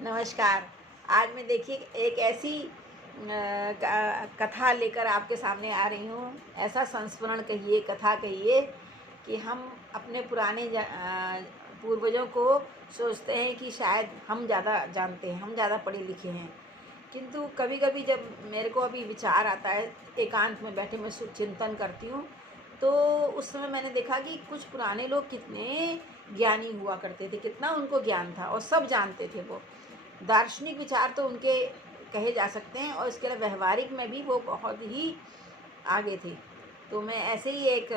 नमस्कार। आज मैं देखिए एक ऐसी कथा लेकर आपके सामने आ रही हूँ। ऐसा संस्मरण कहिए, कथा कहिए कि हम अपने पुराने पूर्वजों को सोचते हैं कि शायद हम ज़्यादा जानते हैं, हम ज़्यादा पढ़े लिखे हैं। किंतु कभी कभी जब मेरे को अभी विचार आता है, एकांत में बैठे मैं चिंतन करती हूँ, तो उस समय मैंने देखा कि कुछ पुराने लोग कितने ज्ञानी हुआ करते थे, कितना उनको ज्ञान था और सब जानते थे। वो दार्शनिक विचार तो उनके कहे जा सकते हैं और इसके अलावा व्यवहारिक में भी वो बहुत ही आगे थे। तो मैं ऐसे ही एक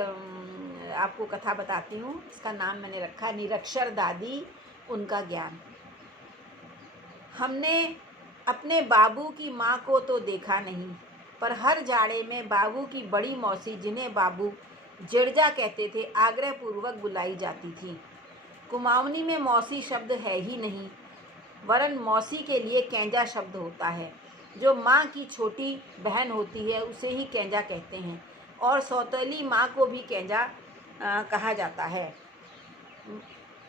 आपको कथा बताती हूँ। इसका नाम मैंने रखा निरक्षर दादी उनका ज्ञान। हमने अपने बाबू की माँ को तो देखा नहीं, पर हर जाड़े में बाबू की बड़ी मौसी, जिन्हें बाबू जिरजा कहते थे, आग्रह पूर्वक बुलाई जाती थी। कुमाऊनी में मौसी शब्द है ही नहीं, वरन मौसी के लिए कैंजा शब्द होता है। जो माँ की छोटी बहन होती है उसे ही कैंजा कहते हैं, और सौतेली माँ को भी कैंजा कहा जाता है।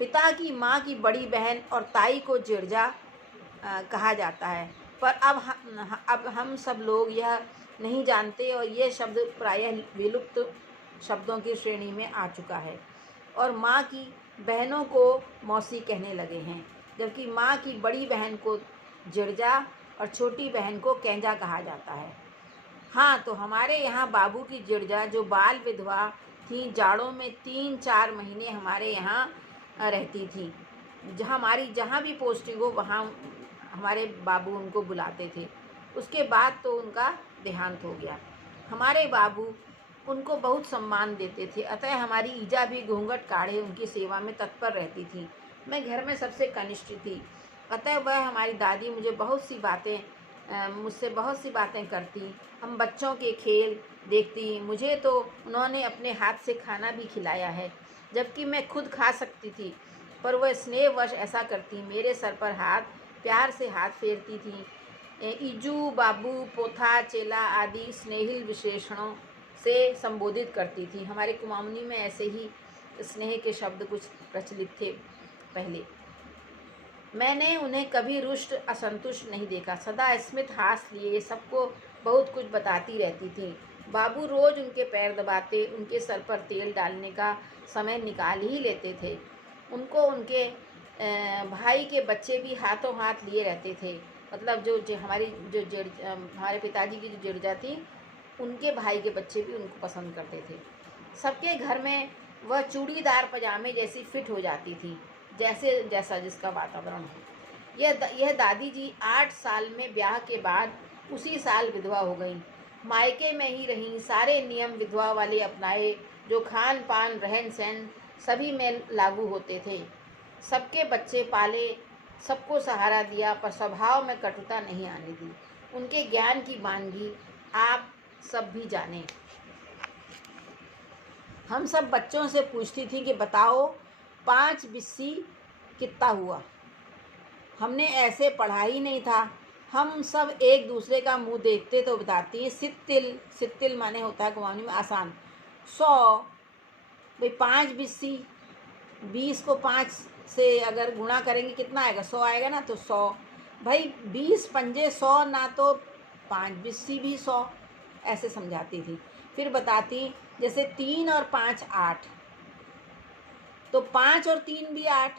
पिता की माँ की बड़ी बहन और ताई को जिरजा कहा जाता है। पर अब हम सब लोग यह नहीं जानते और ये शब्द प्रायः विलुप्त शब्दों की श्रेणी में आ चुका है, और माँ की बहनों को मौसी कहने लगे हैं, जबकि माँ की बड़ी बहन को जिरजा और छोटी बहन को कैंजा कहा जाता है। हाँ, तो हमारे यहाँ बाबू की जिरजा, जो बाल विधवा थी, जाड़ों में 3-4 महीने हमारे यहाँ रहती थी। जहाँ भी पोस्टिंग हो वहाँ हमारे बाबू उनको बुलाते थे। उसके बाद तो उनका देहांत हो गया। हमारे बाबू उनको बहुत सम्मान देते थे, अतः हमारी ईजा भी घूंघट काढ़े उनकी सेवा में तत्पर रहती थी। मैं घर में सबसे कनिष्ठ थी, अतः वह हमारी दादी मुझसे बहुत सी बातें करती। हम बच्चों के खेल देखती। मुझे तो उन्होंने अपने हाथ से खाना भी खिलाया है, जबकि मैं खुद खा सकती थी, पर वह स्नेहवश ऐसा करती। मेरे सर पर प्यार से हाथ फेरती थी। ईजू, बाबू, पोथा, चेला आदि स्नेहिल विशेषणों से संबोधित करती थी। हमारे कुमाऊनी में ऐसे ही स्नेह के शब्द कुछ प्रचलित थे पहले। मैंने उन्हें कभी रुष्ट असंतुष्ट नहीं देखा। सदा स्मित हास लिए सबको बहुत कुछ बताती रहती थी। बाबू रोज उनके पैर दबाते, उनके सर पर तेल डालने का समय निकाल ही लेते थे। उनको उनके भाई के बच्चे भी हाथों हाथ लिए रहते थे। मतलब हमारे पिताजी की जो जिरजा थी, उनके भाई के बच्चे भी उनको पसंद करते थे। सबके घर में वह चूड़ीदार पजामे जैसी फिट हो जाती थी, जैसा जिसका वातावरण हो। यह दादी जी 8 साल में ब्याह के बाद उसी साल विधवा हो गई। मायके में ही रहीं, सारे नियम विधवा वाले अपनाए, जो खान पान रहन सहन सभी में लागू होते थे। सबके बच्चे पाले, सबको सहारा दिया, पर स्वभाव में कटुता नहीं आने दी। उनके ज्ञान की मानगी आप सब भी जाने। हम सब बच्चों से पूछती थी कि बताओ 5 बिस्सी कितना हुआ। हमने ऐसे पढ़ा ही नहीं था। हम सब एक दूसरे का मुंह देखते तो बताती, सित्तिल। सित्तिल माने होता है कुमाऊनी में आसान। 100। भाई 5 बिस्सी, 20 को 5 से अगर गुणा करेंगे कितना आएगा? 100 आएगा ना, तो 100। भाई 20 पंजे 100 ना, तो 5 बिस्सी भी 100। ऐसे समझाती थी। फिर बताती, जैसे 3 और 5 8, तो 5 और 3 भी 8।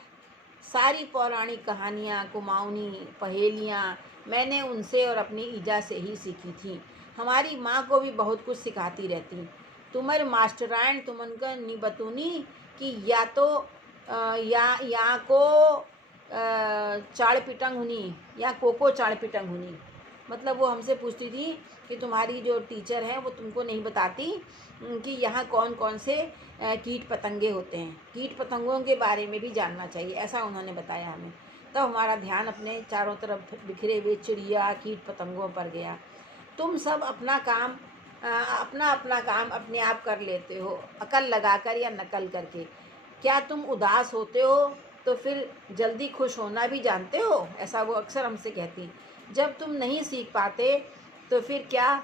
सारी पौराणिक कहानियाँ, कुमाऊनी पहेलियाँ मैंने उनसे और अपनी ईजा से ही सीखी थी। हमारी माँ को भी बहुत कुछ सिखाती रहती। तुम्हारे मास्टरायण तुमनका निबतूनी कि या तो या को चाड़ पिटंग हुनी या कोको चाड़ पिटंग हुनी। मतलब वो हमसे पूछती थी कि तुम्हारी जो टीचर है वो तुमको नहीं बताती कि यहाँ कौन कौन से कीट पतंगे होते हैं। कीट पतंगों के बारे में भी जानना चाहिए, ऐसा उन्होंने बताया हमें। तब हमारा ध्यान अपने चारों तरफ बिखरे हुए चिड़िया कीट पतंगों पर गया। तुम सब अपना अपना काम अपने आप कर लेते हो, अकल लगाकर या नकल करके। क्या तुम उदास होते हो तो फिर जल्दी खुश होना भी जानते हो? ऐसा वो अक्सर हमसे कहती। जब तुम नहीं सीख पाते तो फिर क्या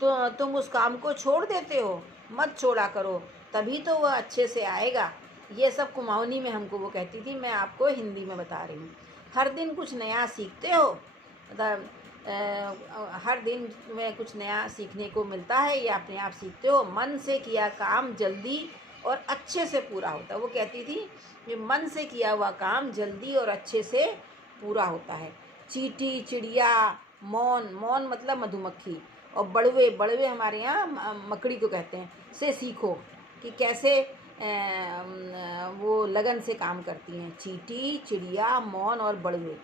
तुम उस काम को छोड़ देते हो? मत छोड़ा करो, तभी तो वह अच्छे से आएगा। ये सब कुमाऊनी में हमको वो कहती थी, मैं आपको हिंदी में बता रही हूँ। हर दिन कुछ नया सीखते हो, मतलब हर दिन में कुछ नया सीखने को मिलता है या अपने आप सीखते हो। मन से किया काम जल्दी और अच्छे से पूरा होता है। वो कहती थी कि मन से किया हुआ काम जल्दी और अच्छे से पूरा होता है। चींटी, चिड़िया, मौन, मौन मतलब मधुमक्खी, और बड़वे, बड़वे हमारे यहाँ मकड़ी को कहते हैं, से सीखो कि कैसे वो लगन से काम करती हैं। चींटी, चिड़िया, मौन और बड़वे,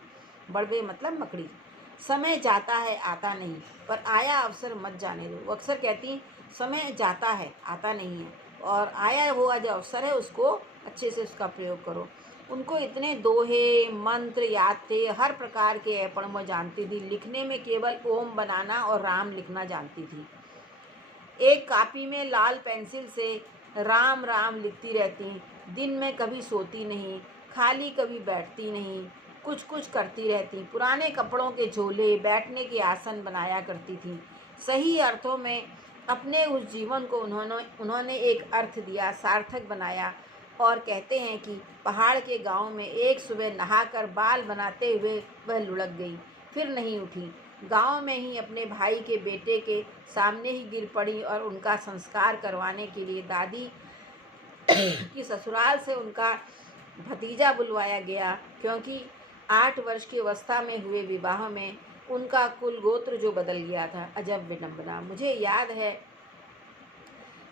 बड़वे मतलब मकड़ी। समय जाता है आता नहीं, पर आया अवसर मत जाने दो। वो अक्सर कहती समय जाता है आता नहीं है, और आया हुआ जो अवसर है उसको अच्छे से उसका प्रयोग करो। उनको इतने दोहे मंत्र याद थे, हर प्रकार के ऐपण वो जानती थी। लिखने में केवल ओम बनाना और राम लिखना जानती थी। एक कॉपी में लाल पेंसिल से राम राम लिखती रहती, दिन में कभी सोती नहीं, खाली कभी बैठती नहीं, कुछ कुछ करती रहती। पुराने कपड़ों के झोले, बैठने के आसन बनाया करती थी। सही अर्थों में अपने उस जीवन को उन्होंने एक अर्थ दिया, सार्थक बनाया। और कहते हैं कि पहाड़ के गांव में एक सुबह नहाकर बाल बनाते हुए वह लुढ़क गई, फिर नहीं उठी। गांव में ही अपने भाई के बेटे के सामने ही गिर पड़ी, और उनका संस्कार करवाने के लिए दादी की ससुराल से उनका भतीजा बुलवाया गया, क्योंकि 8 वर्ष की अवस्था में हुए विवाह में उनका कुल गोत्र जो बदल गया था। अजब विडंबना। मुझे याद है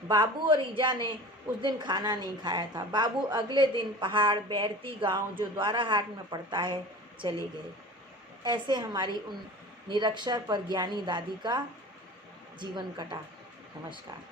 बाबू और ईजा ने उस दिन खाना नहीं खाया था। बाबू अगले दिन पहाड़ बैरती गांव जो द्वाराहाट में पड़ता है चले गए। ऐसे हमारी उन निरक्षर पर ज्ञानी दादी का जीवन कटा। नमस्कार।